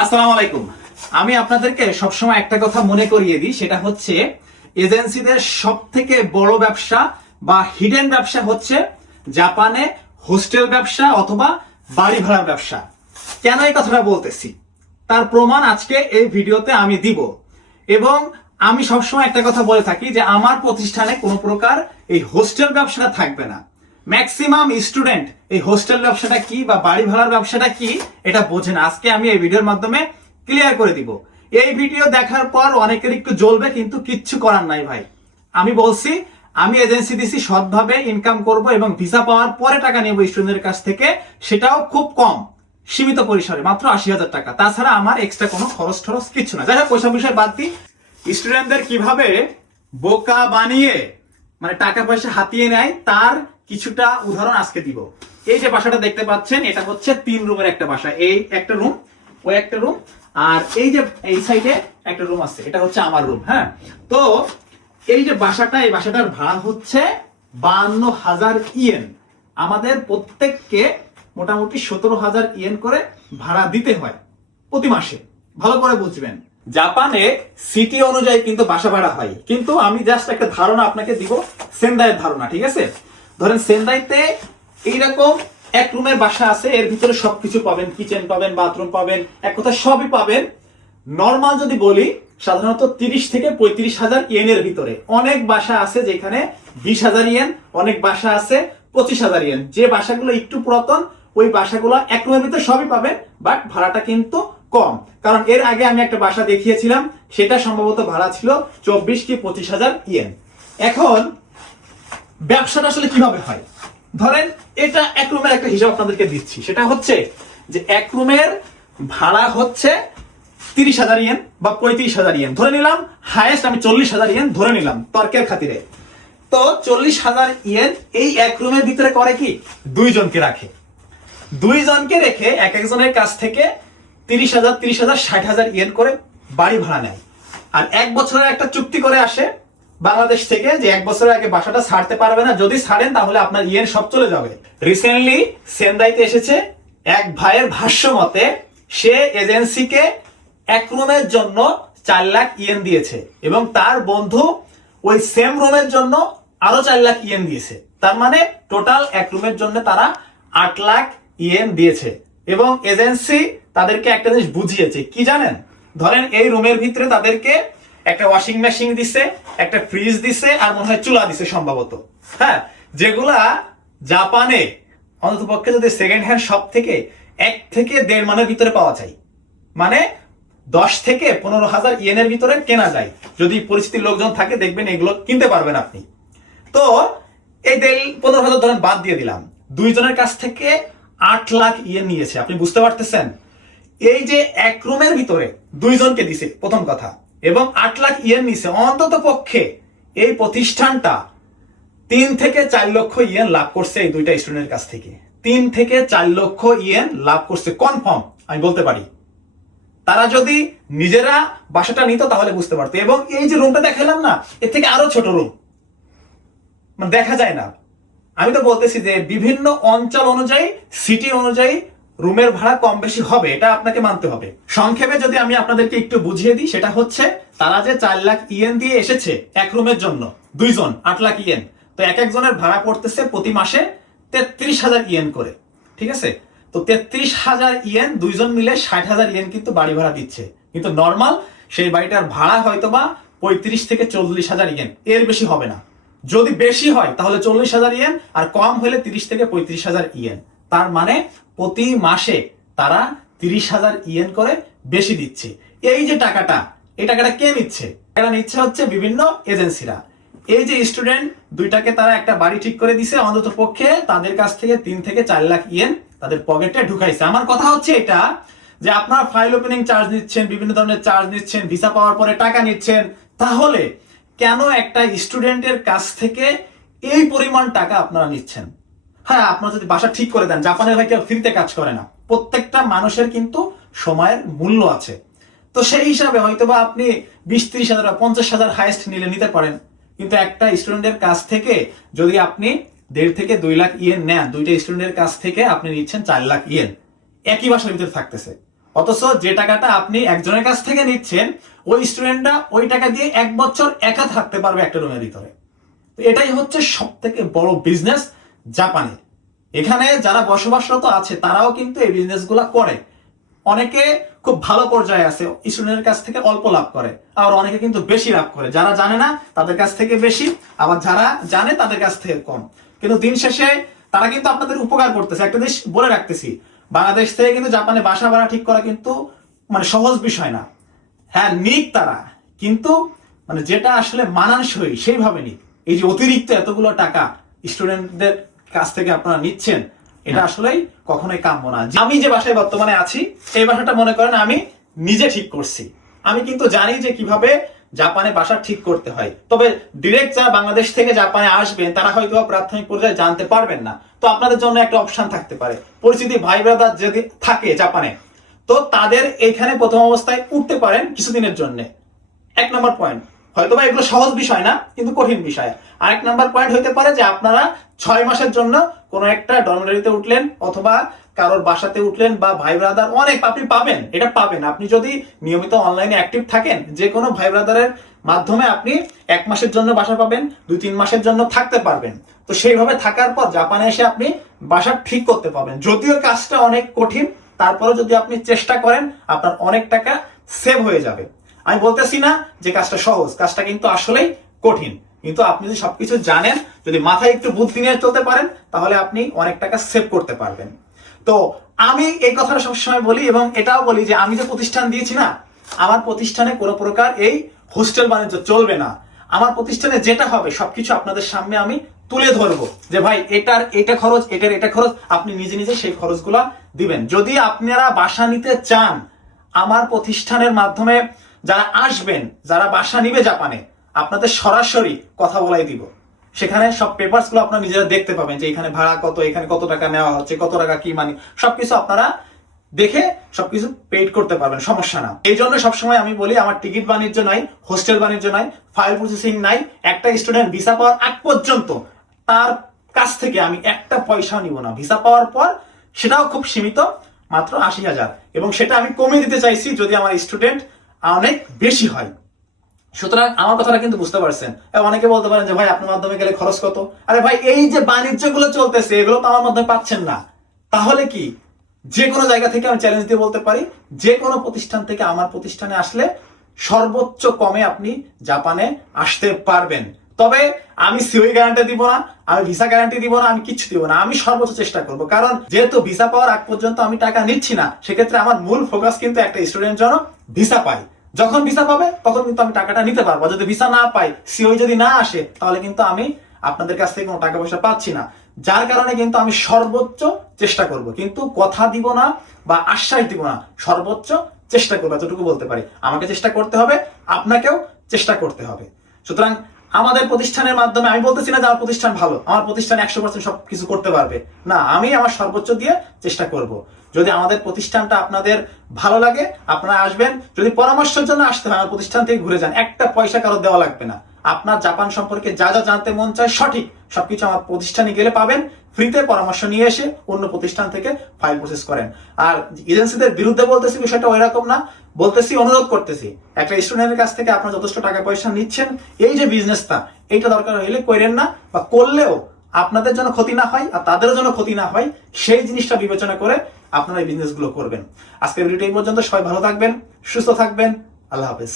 আসসালামু আলাইকুম। আমি আপনাদেরকে সবসময় একটা কথা মনে করিয়ে দিই, সেটা হচ্ছে এজেন্সিদের সব থেকে বড় ব্যবসা বা হিডেন ব্যবসা হচ্ছে জাপানে হোস্টেল ব্যবসা অথবা বাড়ি ভাড়ার ব্যবসা। কেন এই কথাটা বলতেছি? তার প্রমাণ আজকে এই ভিডিওতে আমি দিব। এবং আমি সবসময় একটা কথা বলে থাকি যে আমার প্রতিষ্ঠানে কোনো প্রকার এই হোস্টেল ব্যবসাটা থাকবে না। ম্যাক্সিমাম স্টুডেন্ট এই হোস্টেল ব্যবসাটা কি বা বাড়ি ভাড়ার ব্যবসাটা কি, এটা বোঝে না আজকে আমি এই ভিডিওর মাধ্যমে ক্লিয়ার করে দিব। এই ভিডিও দেখার পর অনেকের একটু জ্বলবে, কিন্তু কিচ্ছু করার নাই ভাই। আমি বলছি, আমি এজেন্সি দিছি, সৎভাবে ইনকাম করব এবং ভিসা পাওয়ার পরে টাকা নেব স্টুডেন্টের কাছ থেকে, সেটাও খুব কম, সীমিত পরিসরে, মাত্র আশি হাজার টাকা। তাছাড়া আমার এক্সট্রা কোনো খরচ টরচ কিচ্ছু না। যাই হোক, পয়সা বিষয় বাদ দিই। স্টুডেন্টদের কীভাবে বোকা বানিয়ে মানে টাকা পয়সা হাতিয়ে নেয়, তার কিছুটা উদাহরণ আজকে দিব। এই যে বাসাটা দেখতে পাচ্ছেন, এটা হচ্ছে তিন রুমের একটা বাসা। এই একটা রুম ওই একটা রুম, আর এই যে এই সাইডে একটা রুম আছে, এটা হচ্ছে আমার রুম হ্যাঁ? তো এই যে বাসাটা, এই বাসাটার ভাড়া হচ্ছে বান্ন হাজার ইয়েন। আমাদের প্রত্যেককে মোটামুটি সতেরো হাজার ইয়েন করে ভাড়া দিতে হয় প্রতি মাসে। ভালো করে বুঝবেন। জাপানে সিটি অনুযায়ী কিন্তু বাসা ভাড়া হয়। কিন্তু আমি জাস্ট একটা ধারণা আপনাকে দিব, সেন্দাইয়ের ধারণা, ঠিক আছে? ধরেন সেন্দাইতে এইরকম এক রুমের বাসা আছে, এর ভিতরে সবকিছু পাবেন কিচেন পাবেন বাথরুম পাবেন, এক কথা সবই পাবেন। নর্মাল যদি বলি, সাধারণত তিরিশ থেকে পঁয়ত্রিশ হাজার ইয়েনের ভিতরে। অনেক বাসা আছে যেখানে বিশ হাজার ইয়েন, অনেক বাসা আছে পঁচিশ হাজার ইয়েন। যে বাসাগুলো একটু পুরাতন, ওই বাসাগুলো এক রুমের ভিতরে সবই পাবেন বাট ভাড়াটা কিন্তু কম। কারণ এর আগে আমি একটা বাসা দেখিয়েছিলাম, সেটা সম্ভবত ভাড়া ছিল চব্বিশ কি পঁচিশ হাজার ইয়েন। এখন ব্যবসাটা আসলে কীভাবে হয়? ধরেন, এটা এক রুমের একটা হিসাব আপনাদেরকে দিচ্ছি। সেটা হচ্ছে যে এক রুমের ভাড়া হচ্ছে তিরিশ হাজার ইয়েন বা পঁয়ত্রিশ হাজার ইয়েন। ধরে নিলাম হায়েস্ট আমি চল্লিশ হাজার ইয়েন ধরে নিলাম তর্কের খাতিরে। তো চল্লিশ হাজার ইয়েন এই এক রুমের ভিতরে করে কি? দুইজনকে রাখে। দুইজনকে রেখে এক একজনের কাছ থেকে তিরিশ হাজার তিরিশ হাজার, ষাট হাজার ইয়েন করে বাড়ি ভাড়া নেয়। আর এক বছরের একটা চুক্তি করে আসে বাংলাদেশ থেকে যে এক বছরের আগে বাসাটা ছাড়তে পারবে না, যদি ছাড়েন তাহলে আপনার ইয়েন সব চলে যাবে। রিসেন্টলি সেন্দাইতে এসেছে এক ভাইয়ের ভাষ্য মতে, সে এজেন্সিকে এক রুমের জন্য চার লাখ ইয়েন দিয়েছে এবং তার বন্ধু ওই সেম রুমের জন্য আরও চার লাখ ইয়েন দিয়েছে। তার মানে টোটাল এক রুমের জন্য তারা আট লাখ ইয়েন দিয়েছে এবং এজেন্সি তাদেরকে একটা জিনিস বুঝিয়েছে। কি জানেন? ধরেন এই রুমের ভিতরে তাদেরকে একটা ওয়াশিং মেশিন দিছে, একটা ফ্রিজ দিছে, আর মনে হয় চুলা দিছে সম্ভবত। হ্যাঁ যেগুলা জাপানে অন্তত পক্ষে যদি সেকেন্ড হ্যান্ড শপ থেকে এক থেকে দেড় মানের ভিতরে পাওয়া যায়। মানে দশ থেকে পনেরো হাজার ইয়েনের ভিতরে কেনা যায়। যদি পরিস্থিতির লোকজন থাকে, দেখবেন এগুলো কিনতে পারবেন আপনি। তো এই দেড়, পনেরো হাজার ধরেন বাদ দিয়ে দিলাম। দুইজনের কাছ থেকে আট লাখ ইয়েন নিয়েছে, আপনি বুঝতে পারতেছেন? এই যে এক রুমের ভিতরে দুইজনকে দিছে, প্রথম কথা। এবং আট লাখ ইয়েন নিছে অন্তত পক্ষে এই প্রতিষ্ঠানটা তিন থেকে চার লক্ষ ইয়েন লাভ করছে এই দুইটা স্টুডেন্টের কাছ থেকে। তিন থেকে চার লক্ষ ইয়েন লাভ করছে কনফার্ম আমি বলতে পারি। তারা যদি নিজেরা বাসাটা নিত তাহলে বুঝতে পারতো। এবং এই যে রুমটা দেখালাম না, এর থেকে আরও ছোট রুম মানে দেখা যায় না। আমি তো বলতেছি যে বিভিন্ন অঞ্চল অনুযায়ী সিটি অনুযায়ী রুমের ভাড়া কম বেশি হবে, এটা আপনাকে মানতে হবে। সংক্ষেপে যদি আমি আপনাদেরকে একটু বুঝিয়ে দিই, সেটা হচ্ছে তারা যে চার লাখ ইয়েন দিয়ে এসেছে এক রুমের জন্য, দুইজন, আট লাখ ইয়েন, তো এক একজনের ভাড়া পড়তেছে প্রতি মাসে তেত্রিশ হাজার ইয়েন করে, ঠিক আছে? তো তেত্রিশ হাজার ইয়েন, দুইজন মিলে ষাট হাজার ইয়েন কিন্তু বাড়ি ভাড়া দিচ্ছে। কিন্তু নর্মাল সেই বাড়িটার ভাড়া হয়তো বা পঁয়ত্রিশ থেকে চল্লিশ হাজার ইয়েন, এর বেশি হবে না। যদি বেশি হয়, তাহলে চল্লিশ হাজার ইয়েন, আর কম হলে তিরিশ থেকে পঁয়ত্রিশ হাজার ইয়েন। তার মানে প্রতি মাসে তারা তিরিশ হাজার ইয়েন করে বেশি দিচ্ছে। এই যে টাকাটা, এই টাকাটা কে নিচ্ছে? এটা নিচ্ছে হচ্ছে বিভিন্ন এজেন্সিরা। এই যে স্টুডেন্ট, দুইটাকে তারা একটা বাড়ি ঠিক করে দিছে, অন্তত পক্ষে তাদের কাছ থেকে তিন থেকে চার লাখ ইয়েন তাদের পকেটে ঢুকাইছে। আমার কথা হচ্ছে এটা যে আপনারা ফাইল ওপেনিং চার্জ নিচ্ছেন, বিভিন্ন ধরনের চার্জ নিচ্ছেন, ভিসা পাওয়ার পরে টাকা নিচ্ছেন, তাহলে কেন একটা স্টুডেন্টের কাছ থেকে এই পরিমাণ টাকা আপনারা নিচ্ছেন? হ্যাঁ আপনারা যদি বাসা ঠিক করে দেন, জাপানের ভাই কেউ ফ্রিতে কাজ করে না। প্রত্যেকটা মানুষের কিন্তু সময়ের মূল্য আছে। তো সেই হিসাবে হয়তোবা আপনি বিশ ত্রিশ হাজার বা পঞ্চাশ হাজার হাইস্ট নিলে নিতে পারেন। কিন্তু একটা স্টুডেন্টের কাছ থেকে যদি আপনি দেড় থেকে দুই লাখ ইয়েন নেন, দুইটা স্টুডেন্টের কাছ থেকে আপনি নিচ্ছেন চার লাখ ইয়েন একই বাসার ভিতরে থাকতেছে। অথচ যে টাকাটা আপনি একজনের কাছ থেকে নিচ্ছেন, ওই স্টুডেন্টরা ওই টাকা দিয়ে এক বছর একা থাকতে পারবে একটা রুমের ভিতরে। এটাই হচ্ছে সব থেকে বড় বিজনেস জাপানে। এখানে যারা বসবাসরত আছে, তারাও কিন্তু এই বিজনেসগুলা করে। অনেকে খুব ভালো পর্যায়ে আছে স্টুডেন্টের কাছ থেকে অল্প লাভ করে আর অনেকে কিন্তু বেশি লাভ করে। যারা জানে না, তাদের কাছ থেকে বেশি, আবার যারা জানে, তাদের কাছ থেকে কম। কিন্তু দিন শেষে তারা কিন্তু আপনাদের উপকার করতেছে। একটা জিনিস বলে রাখতেছি, বাংলাদেশ থেকে কিন্তু জাপানে বাসা ভাড়া ঠিক করা কিন্তু মানে সহজ বিষয় না। হ্যাঁ নিক তারা, কিন্তু মানে যেটা আসলে মানানসই, সেইভাবে নিক। এই যে অতিরিক্ত এতগুলো টাকা স্টুডেন্টদের কাছ থেকে আপনারা নিচ্ছেন এটা আসলেই কখনোই কাম্য না। আমি যে বাসায় বর্তমানে আছি এই বাসাটা মনে করেন আমি নিজে ঠিক করছি। আমি কিন্তু জানি যে কীভাবে জাপানে বাসা ঠিক করতে হয়। তবে ডিরেক্ট যারা বাংলাদেশ থেকে জাপানে আসবেন তারা হয়তো প্রাথমিক পর্যায়ে জানতে পারবেন না। তো আপনাদের জন্য একটা অপশন থাকতে পারে। পরিচিতি ভাই ব্রাদার যদি থাকে জাপানে তো তাদের এখানে প্রথম অবস্থায় উঠতে পারেন কিছুদিনের জন্য। এক নম্বর পয়েন্ট হয়তো বা এগুলো সহজ বিষয় না, কিন্তু কঠিন বিষয়। আরেক নাম্বার পয়েন্ট হইতে পারে যে আপনারা ছয় মাসের জন্য কোনো একটা ডরমিটারিতে উঠলেন অথবা কারোর বাসাতে উঠলেন বা ভাই ব্রাদার অনেক আপনি পাবেন, এটা পাবেন। আপনি যদি নিয়মিত অনলাইনে অ্যাক্টিভ থাকেন, যে কোনো ভাই ব্রাদারের মাধ্যমে আপনি এক মাসের জন্য বাসা পাবেন, দুই তিন মাসের জন্য থাকতে পারবেন। তো সেইভাবে থাকার পর জাপানে এসে আপনি বাসা ঠিক করতে পারবেন। যদিও কাজটা অনেক কঠিন তারপরে যদি আপনি চেষ্টা করেন, আপনার অনেক টাকা সেভ হয়ে যাবে। আমি বলতেছি না যে কাজটা সহজ, কাজটা কিন্তু আসলেই কঠিন। কিন্তু আপনি যদি সবকিছু জানেন, যদি মাথায় একটু বুদ্ধি নিয়ে চলতে পারেন, তাহলে আপনি অনেক টাকা সেভ করতে পারবেন। তো আমি এই কথাটা সবসময় বলি এবং এটাও বলি যে আমি যে প্রতিষ্ঠান দিয়েছি না, আমার প্রতিষ্ঠানে কোনো প্রকার এই হোস্টেল বাণিজ্য চলবে না। আমার প্রতিষ্ঠানে যেটা হবে, সবকিছু আপনাদের সামনে আমি তুলে ধরবো যে ভাই, এটার এটা খরচ, এটার এটা খরচ, আপনি নিজে নিজে সেই খরচগুলা দিবেন। যদি আপনারা বাসা নিতে চান, আমার প্রতিষ্ঠানের মাধ্যমে যারা আসবেন, যারা বাসা নিবে জাপানে, আপনাদের সরাসরি কথা বলাই দিব। সেখানে সব পেপারসগুলো আপনারা নিজেরা দেখতে পাবেন যে এখানে ভাড়া কত, এখানে কত টাকা নেওয়া হচ্ছে, কত টাকা কি মানি সবকিছু আপনারা দেখে সবকিছু পেইড করতে পারবেন, সমস্যা না। এই জন্য সবসময় আমি বলি, আমার টিকিট বাণিজ্য নাই হোস্টেল বাণিজ্য নাই ফাইল প্রসেসিং নাই, একটা স্টুডেন্ট ভিসা পাওয়ার আগ পর্যন্ত তার কাছ থেকে আমি একটা পয়সা নিব না। ভিসা পাওয়ার পর সেটাও খুব সীমিত, মাত্র আশি হাজার। এবং সেটা আমি কমিয়ে দিতে চাইছি যদি আমার স্টুডেন্ট অনেক বেশি হয়। সুতরাং আমার কথাটা কিন্তু বুঝতে পারছেন। অনেকে বলতে পারেন যে, ভাই, আপনার মাধ্যমে গেলে খরচ কত? আরে ভাই, এই যে বাণিজ্যগুলো চলতেছে, এগুলো তো আমার মাধ্যমে পাচ্ছেন না। তাহলে কি? যে কোনো জায়গা থেকে আমি চ্যালেঞ্জ দিয়ে বলতে পারি, যে কোনো প্রতিষ্ঠান থেকে আমার প্রতিষ্ঠানে আসলে সর্বোচ্চ কমে আপনি জাপানে আসতে পারবেন। তবে আমি সিওই গ্যারান্টি দিব না, আমি ভিসা গ্যারান্টি দিব না, আমি কিচ্ছু দিব না, আমি সর্বোচ্চ চেষ্টা করব। কারণ যেহেতু ভিসা পাওয়ার আগ পর্যন্ত আমি টাকা নিচ্ছি না, সেক্ষেত্রে আমার মূল ফোকাস কিন্তু একটা স্টুডেন্ট যেন ভিসা পায়। যখন ভিসা পাবে, তখন কিন্তু আমি টাকাটা নিতে পারব। যদি ভিসা না পাই সিওই যদি না আসে, তাহলে কিন্তু আমি আপনাদের কাছ থেকে কোনো টাকা পয়সা পাচ্ছি না। যার কারণে কিন্তু আমি সর্বোচ্চ চেষ্টা করব। কিন্তু কথা দিব না বা আশ্বাস দিব না, সর্বোচ্চ চেষ্টা করব, এতটুকু বলতে পারি। আমাকে চেষ্টা করতে হবে, আপনাকেও চেষ্টা করতে হবে। সুতরাং আমাদের প্রতিষ্ঠানের মাধ্যমে, আমি বলতেছি না যে আমার প্রতিষ্ঠান ভালো, আমার প্রতিষ্ঠান একশো পার্সেন্ট সব কিছু করতে পারবে। না, আমি আমার সর্বোচ্চ দিয়ে চেষ্টা করব। যদি আমাদের প্রতিষ্ঠানটা আপনাদের ভালো লাগে, আপনারা আসবেন। যদি পরামর্শের জন্য আসতে হয় প্রতিষ্ঠান থেকে ঘুরে যান। একটা পয়সা কারও দেওয়া লাগবে না। আপনার জাপান সম্পর্কে যা যা জানতে মন চায় সঠিক সবকিছু আমার প্রতিষ্ঠানে গেলে পাবেন। ফ্রিতে পরামর্শ নিয়ে এসে অন্য প্রতিষ্ঠান থেকে ফাইল প্রসেস করেন। আর এজেন্সিদের বিরুদ্ধে বলতেছি, বিষয়টা ওই রকম না। বলতেছি, অনুরোধ করতেছি, একটা স্টুডেন্টের কাছ থেকে আপনার যথেষ্ট টাকা পয়সা নিচ্ছেন। এই যে বিজনেসটা, এইটা দরকার হইলে করেন না বা করলেও আপনাদের জন্য ক্ষতি না হয় আর তাদেরও জন্য ক্ষতি না হয়, সেই জিনিসটা বিবেচনা করে আপনারা এই বিজনেসগুলো করবেন। আজকের ভিডিওটি এই পর্যন্ত। সবাই ভালো থাকবেন, সুস্থ থাকবেন। আল্লাহ হাফেজ।